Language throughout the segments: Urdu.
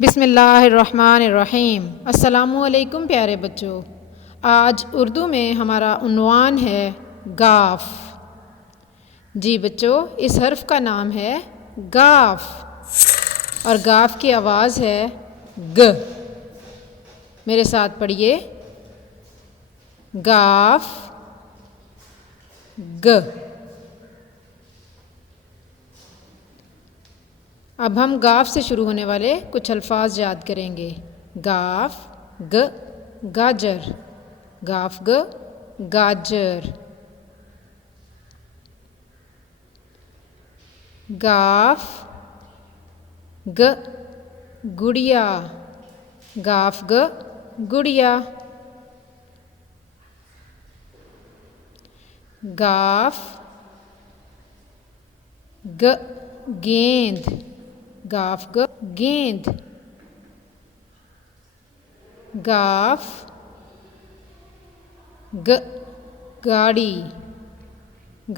بسم اللہ الرحمن الرحیم۔ السلام علیکم پیارے بچوں، آج اردو میں ہمارا عنوان ہے گاف۔ جی بچوں، اس حرف کا نام ہے گاف اور گاف کی آواز ہے گ۔ میرے ساتھ پڑھیے، گاف گ۔ اب ہم گاف سے شروع ہونے والے کچھ الفاظ یاد کریں گے۔ گاف گ گاجر، گاف گ گاجر۔ گاف گ گڑیا، گاف گ گڑیا۔ گاف گ گیند، گاف گ گیند۔ گاف گ گاڑی،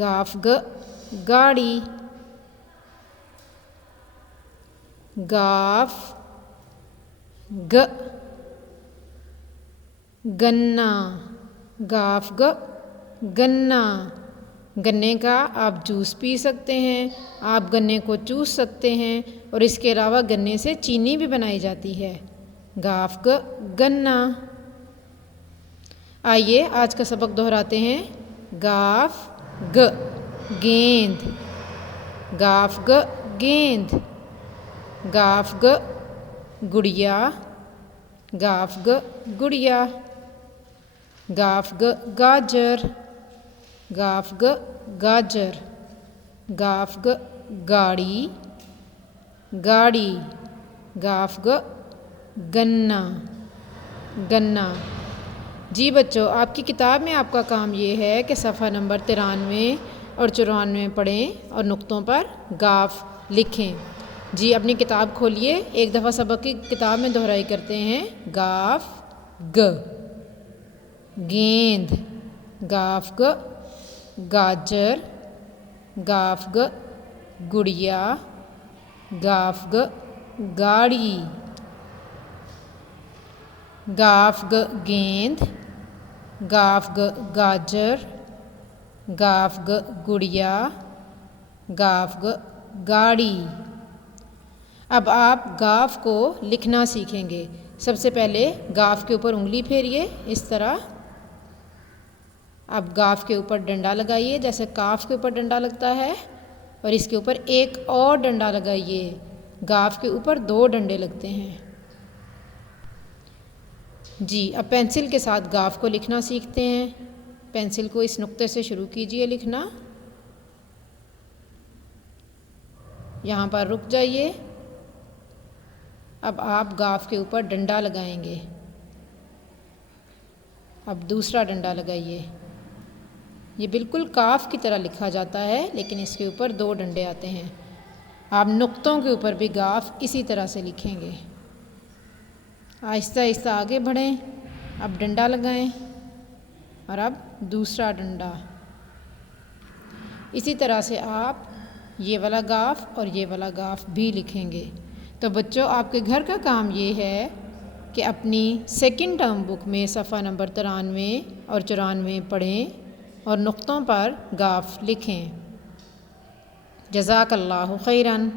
گاف گ گاڑی۔ گاف گ گنا، گاف گ گنا۔ گنے کا آپ جوس پی سکتے ہیں، آپ گنے کو چوس سکتے ہیں اور اس کے علاوہ گنے سے چینی بھی بنائی جاتی ہے۔ گاف گ گنا۔ آئیے آج کا سبق دہراتے ہیں۔ گاف گ گیند، گاف گ گیند۔ گاف گ گڑیا، گاف گ گڑیا۔ گاف گ گاجر، گاف گ گاجر۔ گاف گ گاڑی، گاڑی۔ گاف گ گنا، گنا۔ جی بچوں، آپ کی کتاب میں آپ کا کام یہ ہے کہ صفحہ نمبر 93 اور 94 پڑھیں اور نقطوں پر گاف لکھیں۔ جی اپنی کتاب کھولیے، ایک دفعہ سبق کی کتاب میں دہرائی کرتے ہیں۔ گاف گ گیند، گاف گ گاجر، گاف گ گڑیا، گاف گ گاڑی۔ گاف گ گیند، گاف گ گاجر، گاف گ گڑیا، گاف گ گاڑی۔ اب آپ گاف کو لکھنا سیکھیں گے۔ سب سے پہلے گاف کے اوپر انگلی پھیریے اس طرح۔ اب گاف کے اوپر ڈنڈا لگائیے جیسے کاف کے اوپر ڈنڈا لگتا ہے، اور اس کے اوپر ایک اور ڈنڈا لگائیے۔ گاف کے اوپر 2 ڈنڈے لگتے ہیں۔ جی اب پینسل کے ساتھ گاف کو لکھنا سیکھتے ہیں۔ پینسل کو اس نقطے سے شروع کیجئے لکھنا، یہاں پر رک جائیے۔ اب آپ گاف کے اوپر ڈنڈا لگائیں گے۔ اب دوسرا ڈنڈا لگائیے۔ یہ بالکل کاف کی طرح لکھا جاتا ہے لیکن اس کے اوپر 2 ڈنڈے آتے ہیں۔ آپ نقطوں کے اوپر بھی گاف اسی طرح سے لکھیں گے۔ آہستہ آہستہ آگے بڑھیں۔ اب ڈنڈا لگائیں اور اب دوسرا ڈنڈا۔ اسی طرح سے آپ یہ والا گاف اور یہ والا گاف بھی لکھیں گے۔ تو بچوں، آپ کے گھر کا کام یہ ہے کہ اپنی سیکنڈ ٹرم بک میں صفحہ نمبر 93 اور 94 پڑھیں اور نقطوں پر گاف لکھیں۔ جزاک اللہ خیراً۔